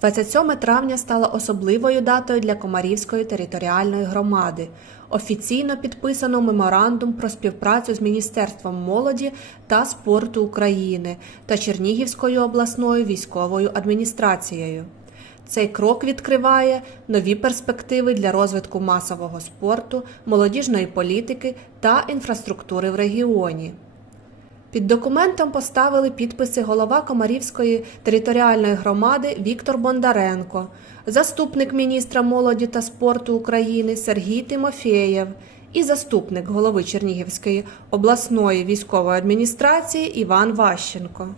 27 травня стало особливою датою для Комарівської територіальної громади. Офіційно підписано меморандум про співпрацю з Міністерством молоді та спорту України та Чернігівською обласною військовою адміністрацією. Цей крок відкриває нові перспективи для розвитку масового спорту, молодіжної політики та інфраструктури в регіоні. Під документом поставили підписи голова Комарівської територіальної громади Віктор Бондаренко, заступник міністра молоді та спорту України Сергій Тимофєєв і заступник голови Чернігівської обласної військової адміністрації Іван Ващенко.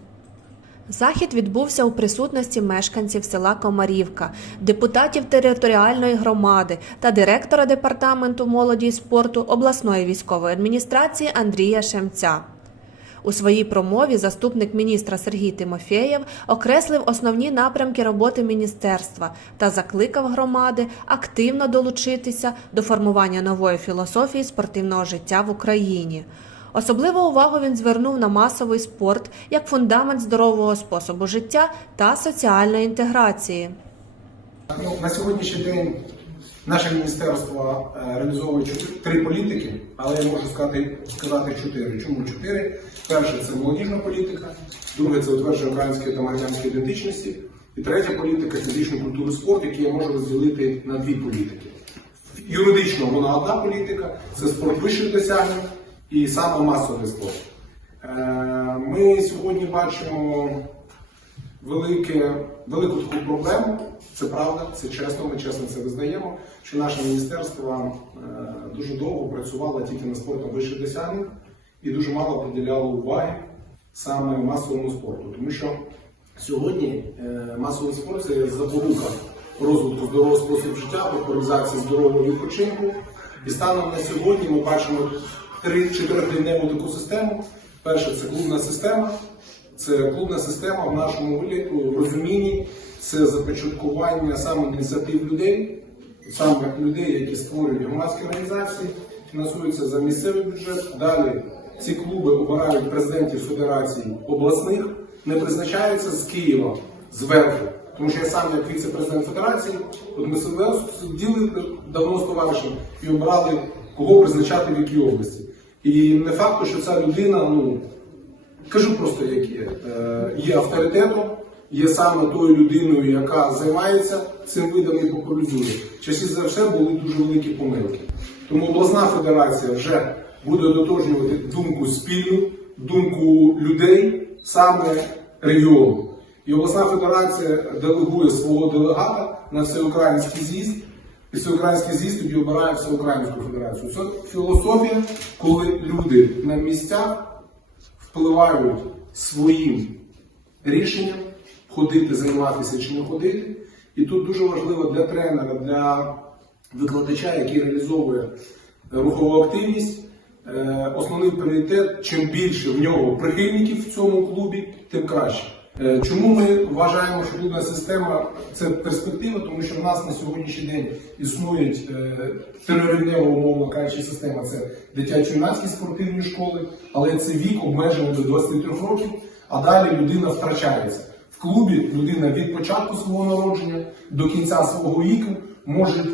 Захід відбувся у присутності мешканців села Комарівка, депутатів територіальної громади та директора департаменту молоді і спорту обласної військової адміністрації Андрія Шемця. У своїй промові заступник міністра Сергій Тимофєєв окреслив основні напрямки роботи міністерства та закликав громади активно долучитися до формування нової філософії спортивного життя в Україні. Особливу увагу він звернув на масовий спорт як фундамент здорового способу життя та соціальної інтеграції. Ну, на сьогоднішній день наше міністерство е, реалізовує три політики, але я можу сказати, чотири. Чому чотири? Перше це молодіжна політика, друге це утвердження української та громадянської ідентичності, і третя політика фізичну культуру спорт, які я можу розділити на дві політики. Юридично вона одна політика, це спорт вищих досягнень і саме масовий спорт. Е, Ми сьогодні бачимо велике, велику таку проблему. Це правда, це чесно, ми чесно це визнаємо, що наше міністерство е, дуже довго працювало тільки на спортом вищих досягнень і дуже мало приділяло уваги саме масовому спорту. Тому що сьогодні е, масовий спорт це запорука розвитку здорового способу життя, популяризації здорового відпочинку. І станом на сьогодні ми бачимо три чотирирівневу таку систему. Перше це клубна система. Це клубна система в нашому розумінні, це започаткування саме ініціатив людей, саме людей, які створюють громадські організації, фінансуються за місцевий бюджет. Далі ці клуби обирають президентів федерацій обласних, не призначаються з Києва зверху. Тому що я сам як віце-президент федерації, от ми сиділи давно з товаришем і обирали, кого призначати в якій області. І не факт, що ця людина, ну Кажу просто, як є. Е, Є авторитетом, є саме тою людиною, яка займається цим видом і популяризує. Частіше за все були дуже великі помилки. Тому обласна федерація вже буде дотожнювати думку спільну, думку людей, саме регіону. І обласна федерація делегує свого делегата на всеукраїнський з'їзд. І всеукраїнський з'їзд тоді обирає всеукраїнську федерацію. Це філософія, коли люди на місцях впливають своїм рішенням ходити, займатися чи не ходити. І тут дуже важливо для тренера, для викладача, який реалізовує рухову активність. е, Основний пріоритет, чим більше в нього прихильників в цьому клубі, тим краще. Е, Чому ми вважаємо, що клубна система це перспектива? Тому що в нас на сьогоднішній день існують е, трирівнева, умовно кажучи, система це дитячо-юнацькі спортивні школи, але це вік обмежений до 23 років, а далі людина втрачається. В клубі людина від початку свого народження до кінця свого віку може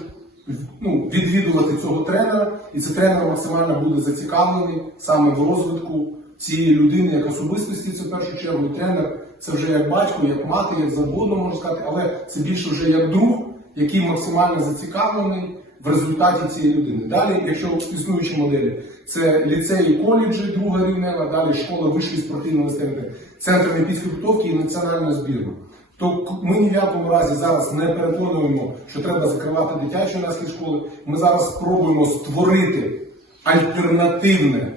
ну, відвідувати цього тренера, і цей тренер максимально буде зацікавлений саме в розвитку цієї людини як особистості. Це в першу чергу тренер. Це вже як батько, як мати, як завгодно можна сказати, але це більше вже як друг, який максимально зацікавлений в результаті цієї людини. Далі, якщо існуючі моделі, це ліцеї, коледжі, друга рівнева, далі школа вищої спортивної установи, центр підготовки і національна збірна. То ми ні в якому разі зараз не переконуємо, що треба закривати дитячі юнацькі школи. Ми зараз спробуємо створити альтернативне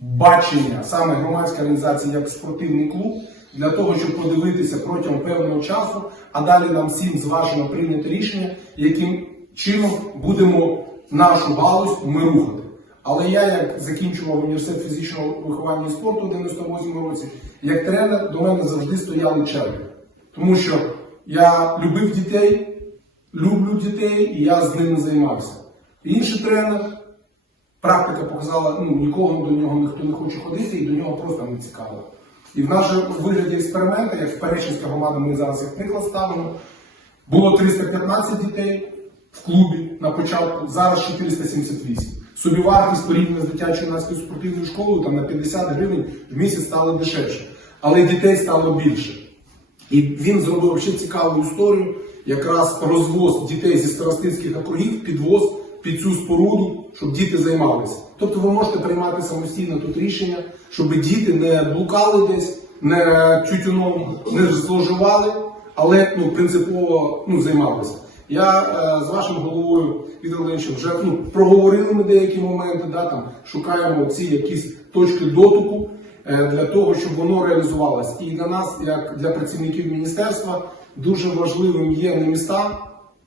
бачення саме громадської організації як спортивний клуб для того, щоб подивитися протягом певного часу, а далі нам всім зважено прийняти рішення, яким чином будемо нашу галузь ми рухати. Але я, як закінчував університет фізичного виховання і спорту у 98 році, як тренер до мене завжди стояли черги. Тому що я любив дітей, люблю дітей, і я з ними займався. Інший тренер, практика показала, ну нікого до нього ніхто не хоче ходити, і до нього просто не цікаво. І в нашому вигляді експерименту, як в Перечинська громада, ми зараз як приклад ставимо. Було 315 дітей в клубі на початку, зараз 478. Собівартість порівняно з дитячою юнацькою спортивною школою там на 50 гривень в місяць стало дешевше, але дітей стало більше. І він зробив ще цікаву історію, якраз розвоз дітей зі старостинських округів, підвоз під цю споруду, щоб діти займалися. Тобто ви можете приймати самостійно тут рішення, щоб діти не блукали десь, не тютюном не зловживали, але ну, принципово ну, займалися. Я е, з вашим головою Володимировичем, вже ну, проговорили ми деякі моменти, да, там, шукаємо ці якісь точки дотику е, для того, щоб воно реалізувалось. І для нас, як для працівників міністерства, дуже важливим є не міста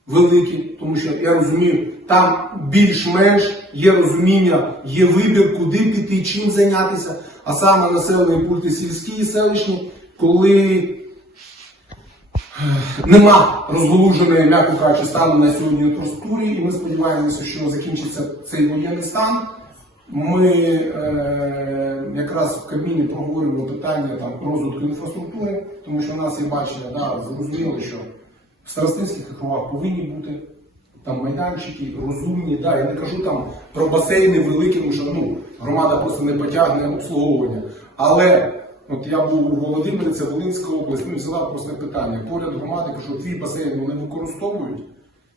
великі, тому що я розумію, там більш-менш є розуміння, є вибір, куди піти, чим зайнятися, а саме населені пункти сільські і селищні, коли Нема розголуженої, м'яко кажучи, стану на сьогодні інфраструктурі, і ми сподіваємося, що закінчиться цей воєнний стан. Ми е, якраз в Кабміні проговорюємо питання там, розвитку інфраструктури, тому що в нас є бачення, да, зрозуміло, що в старостинських округах повинні бути там майданчики, розумні. Да, я не кажу там про басейни великі, тому що ну, громада просто не потягне обслуговування. Але От я був у Володимирі, це Волинська область, ну і задав просто питання. Поряд громади кажу, твій басейн вони використовують.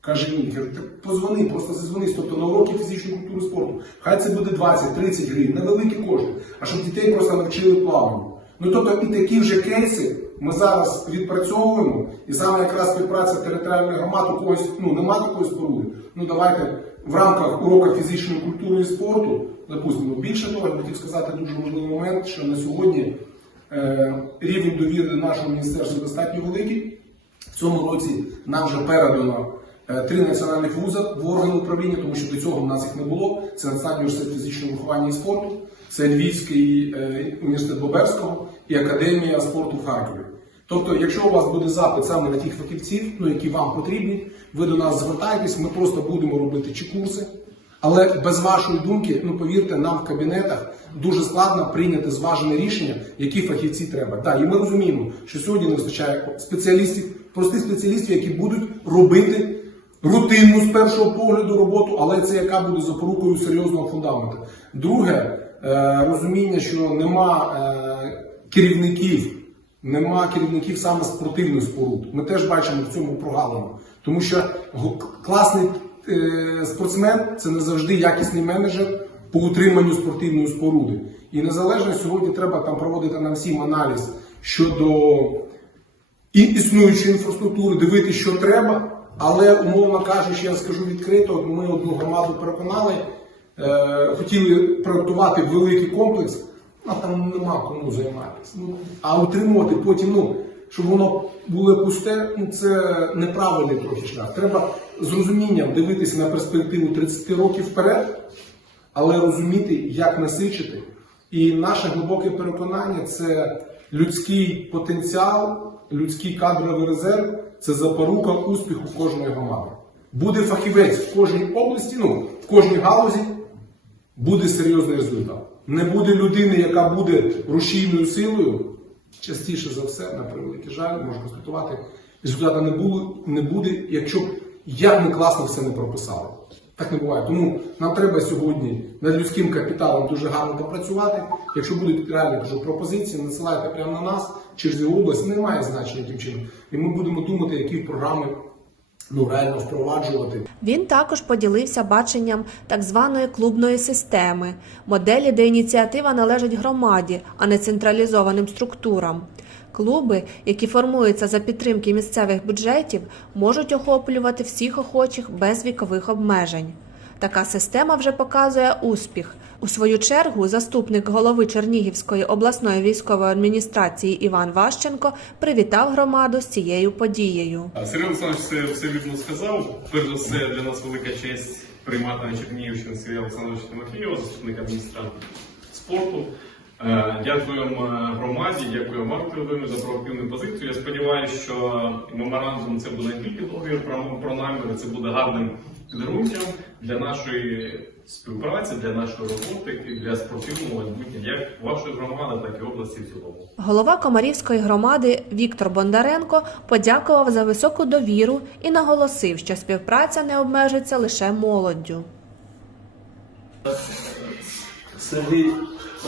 Каже, ні, кажу, так позвони, просто зазвонись, тобто на уроки фізичної культури спорту. Хай це буде 20-30 гривень, невеликі кошти, а щоб дітей просто навчили плаванню. Ну тобто і такі вже кейси ми зараз відпрацьовуємо, і саме якраз співпраця територіальних громад у когось ну нема такої споруди. Ну давайте в рамках урока фізичної культури і спорту, допустимо, більше того, я хотів сказати дуже важливий момент, що на сьогодні е, рівень довіри до нашого міністерства достатньо великий. В цьому році нам вже передано е, три національних вуза в органи управління, тому що до цього в нас їх не було. Це Національний університет фізичного виховання і спорту, це Львівський е, університет Боберського і Академія спорту в Харкові. Тобто, якщо у вас буде запит саме на тих фахівців, ну які вам потрібні, ви до нас звертайтесь, ми просто будемо робити чи курси. Але без вашої думки, ну повірте, нам в кабінетах дуже складно прийняти зважене рішення, які фахівці треба. Да, і ми розуміємо, що сьогодні не вистачає спеціалістів, простих спеціалістів, які будуть робити рутинну з першого погляду роботу, але це яка буде запорукою серйозного фундаменту. Друге, е, розуміння, що нема е, керівників. Нема керівників саме спортивних споруд. Ми теж бачимо в цьому прогалину. Тому що класний е, спортсмен це не завжди якісний менеджер по утриманню спортивної споруди. І незалежно сьогодні треба там проводити нам всім аналіз щодо і існуючої інфраструктури, дивитися, що треба. Але умовно кажучи, я скажу відкрито, ми одну громаду переконали, е, хотіли проектувати великий комплекс, а там нема кому займатися. Ну, а утримувати потім, ну, щоб воно було пусте, ну це неправильний трохи шлях. Треба з розумінням дивитися на перспективу 30 років вперед, але розуміти, як насичити. І наше глибоке переконання це людський потенціал, людський кадровий резерв це запорука успіху кожної громади. Буде фахівець в кожній області, ну, в кожній галузі, буде серйозний результат. Не буде людини, яка буде рушійною силою, частіше за все, на превеликий жаль, можу констатувати, результату не, було, не буде, якщо б як ми класно все не прописали. Так не буває. Тому нам треба сьогодні над людським капіталом дуже гарно попрацювати. Якщо будуть реальні кажу, пропозиції, насилайте прямо на нас через область, немає значення яким чином. І ми будемо думати, які програми ну, реально впроваджувати. Він також поділився баченням так званої клубної системи, моделі, де ініціатива належить громаді, а не централізованим структурам. Клуби, які формуються за підтримки місцевих бюджетів, можуть охоплювати всіх охочих без вікових обмежень. Така система вже показує успіх. У свою чергу, заступник голови Чернігівської обласної військової адміністрації Іван Ващенко привітав громаду з цією подією. Сергій Олександрович все, все вірно сказав. Перш за все, для нас велика честь приймати на Чернігівщину Сергія Олександровича Тимофієва, заступника міністра спорту. Е, Дякуємо е, громаді, дякуємо вам, Володимир, за проактивну позицію. Я сподіваюся, що меморандум це буде не тільки договір про, наміри, це буде гарним підґрунтям для нашої співпраці, для нашої роботи і для спортивного майбутнього як вашої громади, так і області в цілому. Голова Комарівської громади Віктор Бондаренко подякував за високу довіру і наголосив, що співпраця не обмежується лише молоддю. Сергій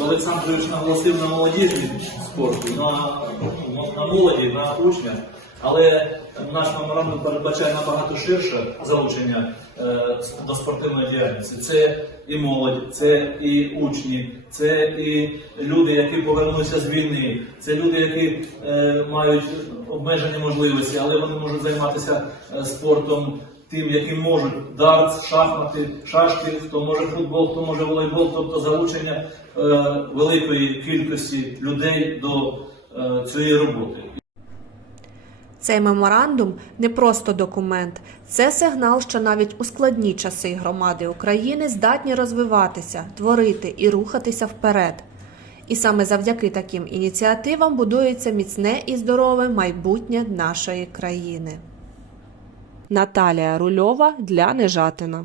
Олександрович наголосив на молодіжний спорту, на, на молоді, на учнях. Але наш меморандум передбачає набагато ширше залучення е, до спортивної діяльності. Це і молодь, це і учні, це і люди, які повернулися з війни, це люди, які е, мають обмежені можливості, але вони можуть займатися е, спортом тим, які можуть дартс, шахмати, шашки, хто може футбол, хто може волейбол, тобто залучення е, великої кількості людей до е, цієї роботи. Цей меморандум не просто документ, це сигнал, що навіть у складні часи громади України здатні розвиватися, творити і рухатися вперед. І саме завдяки таким ініціативам будується міцне і здорове майбутнє нашої країни. Наталія Рульова для Нежатина